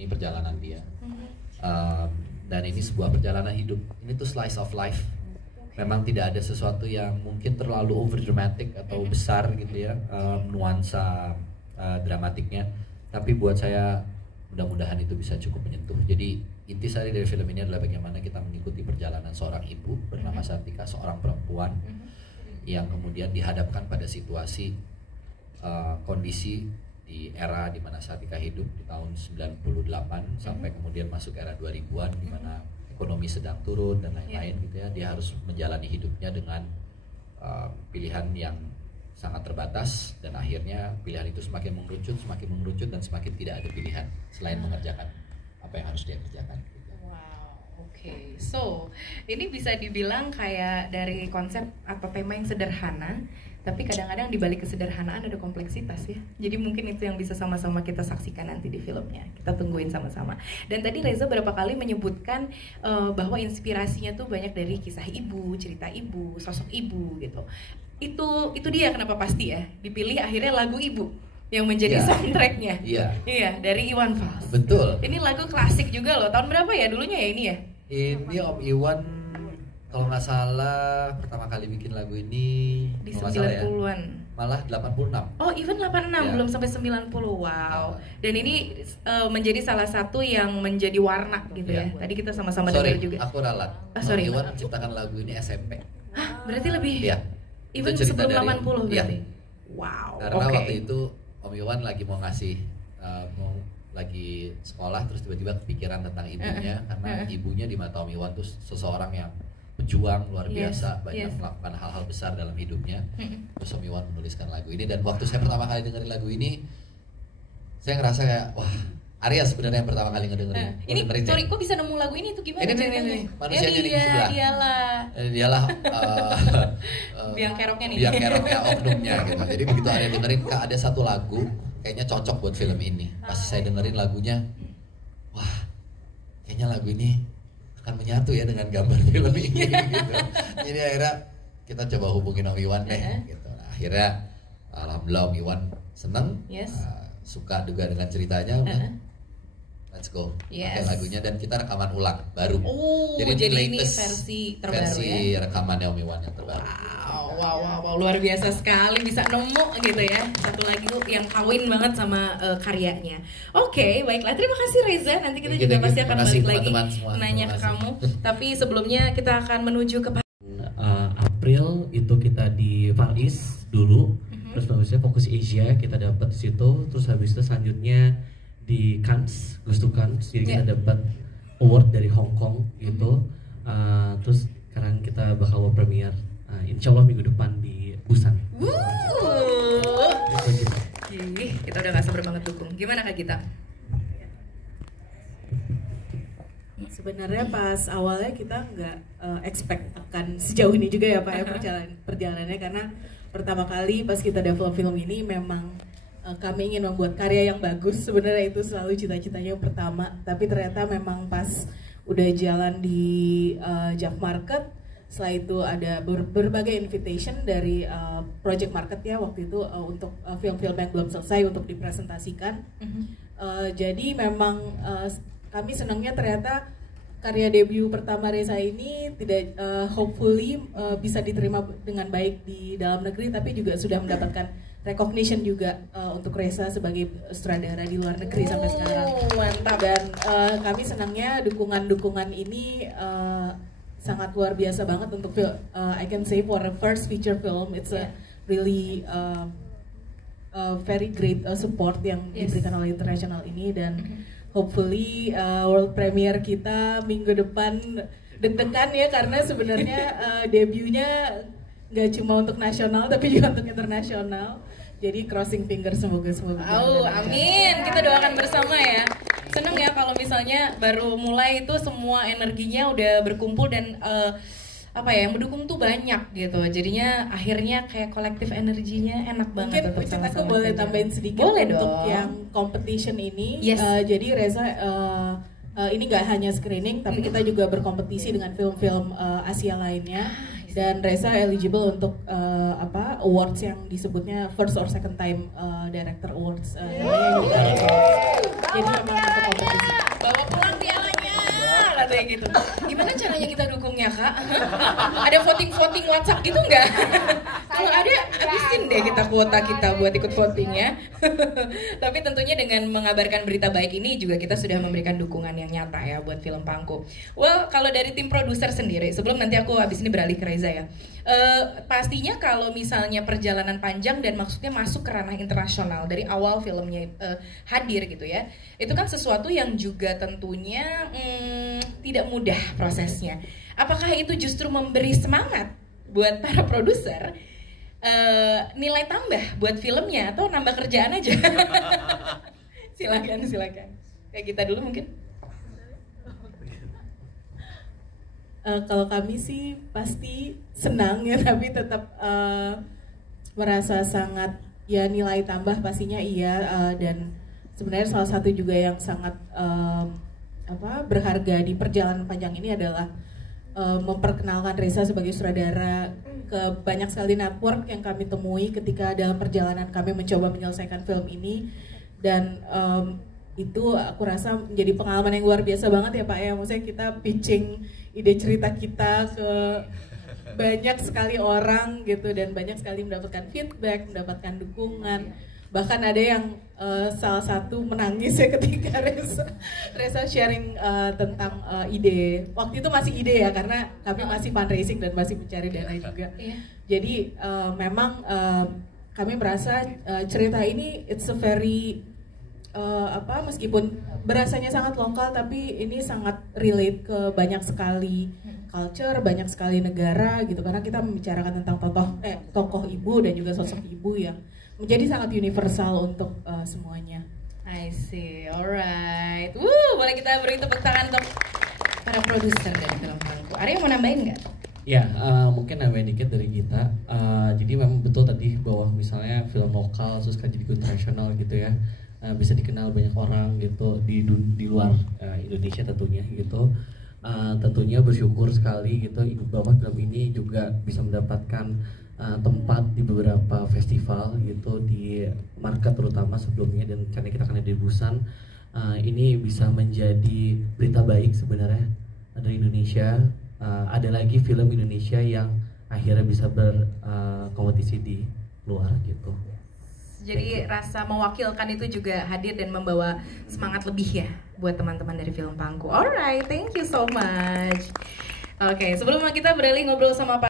ini perjalanan dia. Dan ini sebuah perjalanan hidup. Ini tuh slice of life. Memang tidak ada sesuatu yang mungkin terlalu over dramatic atau besar gitu ya, nuansa dramatiknya. Tapi buat saya mudah-mudahan itu bisa cukup menyentuh. Jadi intisari dari film ini adalah bagaimana kita mengikuti perjalanan seorang ibu bernama Sartika, seorang perempuan yang kemudian dihadapkan pada situasi kondisi di era di mana Sartika hidup di tahun 98 sampai kemudian masuk era 2000-an di mana ekonomi sedang turun dan lain-lain gitu ya. Dia harus menjalani hidupnya dengan pilihan yang sangat terbatas dan akhirnya pilihan itu semakin mengerucut dan semakin tidak ada pilihan selain mengerjakan apa yang harus dia kerjakan. Wow, oke. So, ini bisa dibilang kayak dari konsep atau tema yang sederhana, tapi kadang-kadang di balik kesederhanaan ada kompleksitas ya. Jadi mungkin itu yang bisa sama-sama kita saksikan nanti di filmnya. Kita tungguin sama-sama. Dan tadi Reza berapa kali menyebutkan bahwa inspirasinya tuh banyak dari kisah ibu, cerita ibu, sosok ibu gitu. Itu dia kenapa pasti ya dipilih akhirnya lagu ibu yang menjadi soundtracknya. Iya, dari Iwan Fals. Betul. Ini lagu klasik juga loh. Tahun berapa ya dulunya ya ini ya? Ini Om Iwan kalau nggak salah pertama kali bikin lagu ini di 90-an. Malah 86. Oh, even 86 belum sampai 90. Wow. Dan ini menjadi salah satu yang menjadi warna gitu ya. Tadi kita sama-sama dengar juga. Aku ralat. Sorry. Om Iwan menciptakan lagu ini SMP. Hah, berarti lebih? Iya. Even sebelum 80 berarti. Wow. Karena waktu itu Om Iwan lagi mau ngasih lagi sekolah terus tiba-tiba kepikiran tentang ibunya karena ibunya di mata Om Iwan tuh seseorang yang pejuang luar biasa, banyak melakukan hal-hal besar dalam hidupnya. Terus Om Iwan menuliskan lagu ini dan waktu saya pertama kali dengerin lagu ini saya ngerasa kayak wah, Arya sebenarnya yang pertama kali ngedengerin. Ini sorry, kok bisa nemu lagu ini tuh gimana? Ini manusianya di sebelah. Dialah biang keroknya nih. Biang keroknya oknumnya gitu. Jadi begitu Arya dengerin Kak ada satu lagu kayaknya cocok buat film ini. Pas saya dengerin lagunya, wah, kayaknya lagu ini akan menyatu ya dengan gambar film ini gitu. Jadi akhirnya kita coba hubungin Om Iwan deh gitu. Nah, akhirnya alhamdulillah Om Iwan seneng, suka juga dengan ceritanya. Let's go, pakai lagunya dan kita rekaman ulang baru. Jadi ini versi terbaru versi rekamannya Om Iwan yang terbaru. Wow, luar biasa sekali bisa nemu gitu ya. Satu lagu yang kawin banget sama karyanya. Oke, baiklah. Terima kasih Reza. Nanti kita juga pasti akan balik lagi nanya ke kamu. Tapi sebelumnya kita akan menuju ke April itu kita di Far East dulu. Terus bagusnya fokus Asia kita dapat di situ. Terus habis itu selanjutnya di Cannes, Gustu Cannes, jadi kita dapat award dari Hong Kong gitu. Terus sekarang kita bakal premiere insya Allah minggu depan di Busan. Kita udah gak sabar banget dukung. Gimana Kak Gita? Sebenarnya pas awalnya kita nggak expect akan sejauh ini juga ya Pak ya perjalanannya, karena pertama kali pas kita develop film ini memang kami ingin membuat karya yang bagus. Sebenarnya itu selalu cita-citanya yang pertama, tapi ternyata memang pas udah jalan di Jav Market, setelah itu ada berbagai invitation dari project market ya waktu itu untuk film-film yang belum selesai untuk dipresentasikan. Jadi memang kami senangnya ternyata karya debut pertama Reza ini tidak hopefully bisa diterima dengan baik di dalam negeri, tapi juga sudah mendapatkan recognition juga untuk Reza sebagai sutradara di luar negeri sampai sekarang. Mantap. Dan kami senangnya dukungan ini sangat luar biasa banget untuk I can say for a first feature film it's a really very great support yang diberikan oleh internasional ini. Dan hopefully world premiere kita minggu depan. Deg-degan ya karena sebenarnya debutnya nggak cuma untuk nasional tapi juga untuk internasional. Jadi crossing finger semoga. Amin. Kita doakan bersama ya. Seneng ya kalau misalnya baru mulai itu semua energinya udah berkumpul dan yang mendukung tuh banyak gitu. Jadinya akhirnya kayak kolektif energinya enak banget. Mungkin aku boleh tambahin sedikit untuk yang competition ini. Jadi Reza ini nggak hanya screening tapi kita juga berkompetisi dengan film-film Asia lainnya. Dan Reza eligible untuk awards yang disebutnya first or second time director awards. Jadi memang untuk kompetisi. gitu. Gimana caranya kita dukungnya kak? Ada voting WhatsApp gitu nggak? Kalau ada, habisin deh kita kuota kita buat ikut voting ya. Tapi tentunya dengan mengabarkan berita baik ini juga kita sudah memberikan dukungan yang nyata ya buat film Pangku. Well, kalau dari tim produser sendiri, sebelum nanti aku habis ini beralih ke Reza ya. Pastinya kalau misalnya perjalanan panjang dan maksudnya masuk ke ranah internasional dari awal filmnya hadir gitu ya, itu kan sesuatu yang juga tentunya tidak mudah prosesnya. Apakah itu justru memberi semangat buat para produser, nilai tambah buat filmnya, atau nambah kerjaan aja? Silakan kayak kita dulu mungkin. Kalau kami sih pasti senang ya, tapi tetap merasa sangat ya nilai tambah pastinya iya, dan sebenarnya salah satu juga yang sangat berharga di perjalanan panjang ini adalah memperkenalkan Reza sebagai sutradara ke banyak sekali network yang kami temui ketika dalam perjalanan kami mencoba menyelesaikan film ini, dan itu aku rasa menjadi pengalaman yang luar biasa banget ya Pak ya. Maksudnya kita pitching ide cerita kita ke banyak sekali orang gitu, dan banyak sekali mendapatkan feedback, mendapatkan dukungan. Bahkan ada yang salah satu menangis ya ketika Reza sharing tentang ide. Waktu itu masih ide ya, karena kami masih fundraising dan masih mencari dana juga. Jadi memang kami merasa cerita ini it's a very meskipun berasanya sangat lokal, tapi ini sangat relate ke banyak sekali culture, banyak sekali negara gitu, karena kita membicarakan tentang tokoh ibu dan juga sosok ibu yang menjadi sangat universal untuk semuanya. I see, alright. Boleh kita beri tepuk tangan untuk para produser dari film Pangku. Arya mau nambahin nggak? Ya, mungkin nambahin dikit dari kita. Jadi memang betul tadi bahwa misalnya film lokal terus kan jadi internasional gitu ya, bisa dikenal banyak orang gitu di luar Indonesia tentunya gitu. Tentunya bersyukur sekali gitu bahwa film ini juga bisa mendapatkan tempat di beberapa festival gitu di market terutama sebelumnya, dan karena kita akan ada di Busan, ini bisa menjadi berita baik sebenarnya dari Indonesia. Ada lagi film Indonesia yang akhirnya bisa berkompetisi di luar gitu. Jadi rasa mewakilkan itu juga hadir dan membawa semangat lebih ya buat teman-teman dari film Pangku. Alright, thank you so much. Oke, sebelum kita beralih ngobrol sama Pak